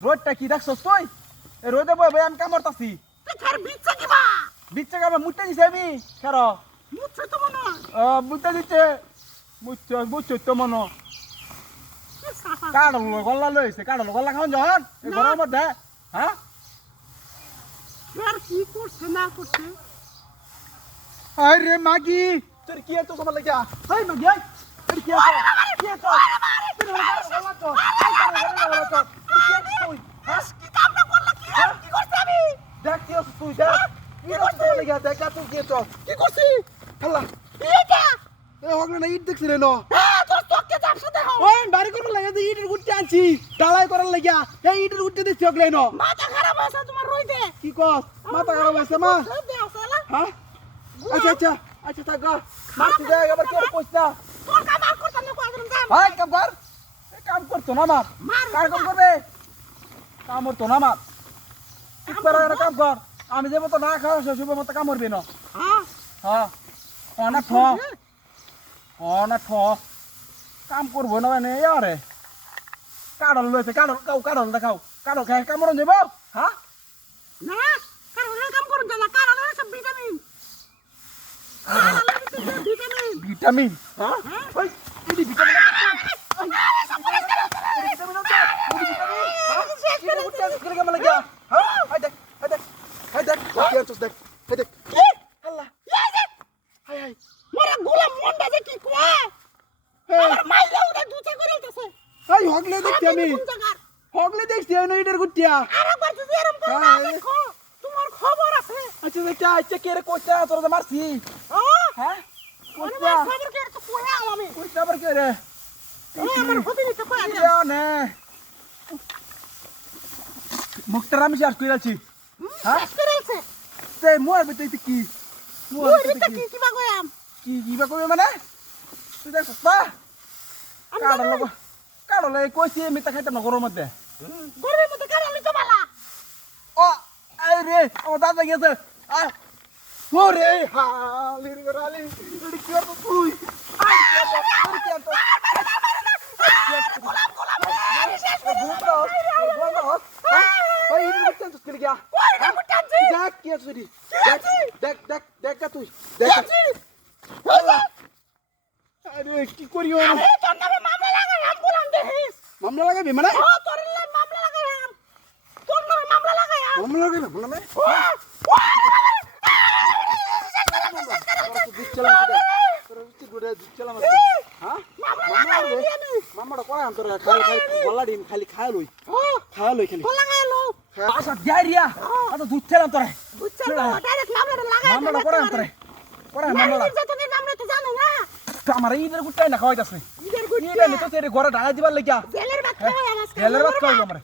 রোডটা কি দেখছস তুই? রোদে বই বই আমি কামড়তাছি বিচ্ছা কিবা বিচ্ছে কামে মুটতে দিছে আমি? খের। মুচ্ছে তো মনে মুটতে দিচ্ছে মুচ্ছ মুচ্ছ তো মনো কাড়ল গল্লা লইছে কাড়ল গল্লা খাওন যখন এই ঘরের মধ্যে হ্যাঁ আর কি করছে না করছে আরে মাগি। তোর কি এত সময় লাগিয়া? হাই মাগি হাই। তোর কি এত কি এত তোর গল্লা তো আই তোর গল্লা তো তোর কি এত তুই হ্যাঁ কি কামটা করলা কি রে? কি করছে আমি দেখ কি এত তুই দেখ। কি এত সময় লাগিয়া দেখ তুই কি এত কি করছিস? হাল্লা এটা এ হগলে না ইট দেখছিলে না? হ্যাঁ তোর চোখকে চাপছে দেখো। ওই বাড়ি করবার লাগে যে ইটের গুট্টি আনছি ডালাই করার লাগিয়া এই ইটের গুট্টি দিচ্ছি হগলে না। মাথা খারাপ হয়েছে তোমার রইতে। কি কস? মাথা খারাপ হয়েছে মা। সালা হ্যাঁ? আচ্ছা আচ্ছা আচ্ছা থাক গা। মারছি দেখ আবার কি কইস না। তোর কাম আর করতাম না কয়দিন যাম ভাই কাম কর। কাম করতো না মার কার কাম করবে? কাম করতো না মার করে কাম কর? আমি যে মতো না খাওয়া শ্বশুর মতো কাম করবি না। হ্যাঁ? হ্যাঁ? ঠ। অনা ঠ। কাম করব না মানে আরে। কাডল লইছে কাডল কাউ কাডল দেখাও। কাডল খাই কামড়ন যাব? হ্যাঁ? না কাম করুন সব ভিটামিন। ভিটামিন। ভিটামিন। হ্যাঁ হ্যাঁ ওই এডি ভিটামিন ভিটামিন আছে এডি ভিটামিন হ্যাঁ এডি উঠতে করে কেমন লাগা হ্যাঁ হাই দেখ হাই দেখ হাই দেখ কি আছিস দেখ হাই দেখ আল্লাহ হাই হাই। মোরা গোলাম মন্ডা যে কি কয়? হ্যাঁ। আমার মাইরা উঠে দুচা করে উঠেছে হাই হগলে দেখছি আমি। হগলে দেখছি আমি এটার গুটিয়া। আরে যে এরকম করে না দেখো তোমার খবর আছে। আচ্ছা দেখছি আচ্ছা কে রে কোচা তোর মারছি। হ্যাঁ? কোচা খবর কে? তো কইয়া আমি। কোচা আবার কে রে? এই আমার হতে নিতে কইয়া না ইয়া নে। মুক্তার আমি শেষ করে আছি। হ্যাঁ? করে তে মোর বেতে কি মোর বেতে কি কিবা কইয়াম কি কিবা করবে মানে তুই দেখ বা আমি কাড়ল লগো কাড়ল এই কইছি মিতা খাইতে না গরম মধ্যে গরমের মধ্যে কারণ লিতে বালা ও আই রে আমার দাদা গেছে আ ওরে হালি রে রালি এডি কি আর তুই আর কি আর তোর গোলাম গোলাম শেষ গুন্ডা গুন্ডা ভাই ইনি করতে তো স্কিল গিয়া কুটাচ্ছি দেখ কি আছে দেখ দেখ দেখ দেখ তুই দেখ আরে কি করিও আরে তোর নামে মামলা লাগাইলাম গোলাম দেখিস মামলা লাগাবি মানে ও তোর নামে মামলা লাগাইলাম তোর নামে মামলা লাগাইলাম মামলা লাগাবি মামলা মে ও ও হ্যাঁ মামলা খালি খালি খালি আচ্ছা ডায়রিয়া আচ্ছা দুধছিলাম তোরা বুঝছেন না ডাইরেক্ট মামলাটা লাগাই মামলাটা করে আম তোরা করে মামলা নির্যাতনের নামটা তো জানো না আমার ইদের গুটাই না খাওয়াইতাছে ঈদের ইটা তো তেরে ঘরে ঢাকা দিবার লাগিয়া জেলের ভাত খাওয়াই আজকে জেলের ভাত খাওয়াই আমরা